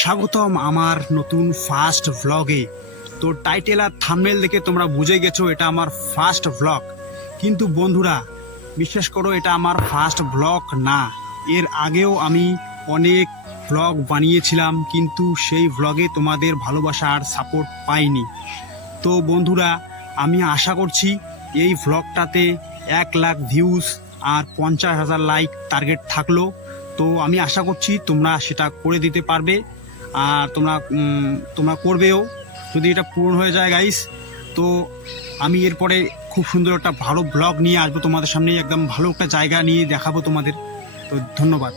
স্বাগতম আমার নতুন ফার্স্ট ভ্লগে। তো টাইটেল আর থাম্বনেল দেখে তোমরা বুঝে গেছো এটা আমার ফার্স্ট ভ্লগ। কিন্তু বন্ধুরা বিশ্বাস করো, এটা আমার ফার্স্ট ভ্লগ না। এর আগেও আমি অনেক ভ্লগ বানিয়েছিলাম, কিন্তু সেই ভ্লগে তোমাদের ভালোবাসা আর সাপোর্ট পাইনি। তো বন্ধুরা, আমি আশা করছি এই ভ্লগটাতে 1,00,000 ভিউজ আর 50,000 লাইক টার্গেট থাকলো। তো আমি আশা করছি তোমরা সেটা করে দিতে পারবে, আর তোমরা করবেও যদি এটা পূরণ হয়ে যায় গাইস। তো আমি এরপরে খুব সুন্দর একটা ভালো ব্লগ নিয়ে আসবো তোমাদের সামনে, একদম ভালো একটা জায়গা নিয়ে দেখাবো তোমাদের। তো ধন্যবাদ।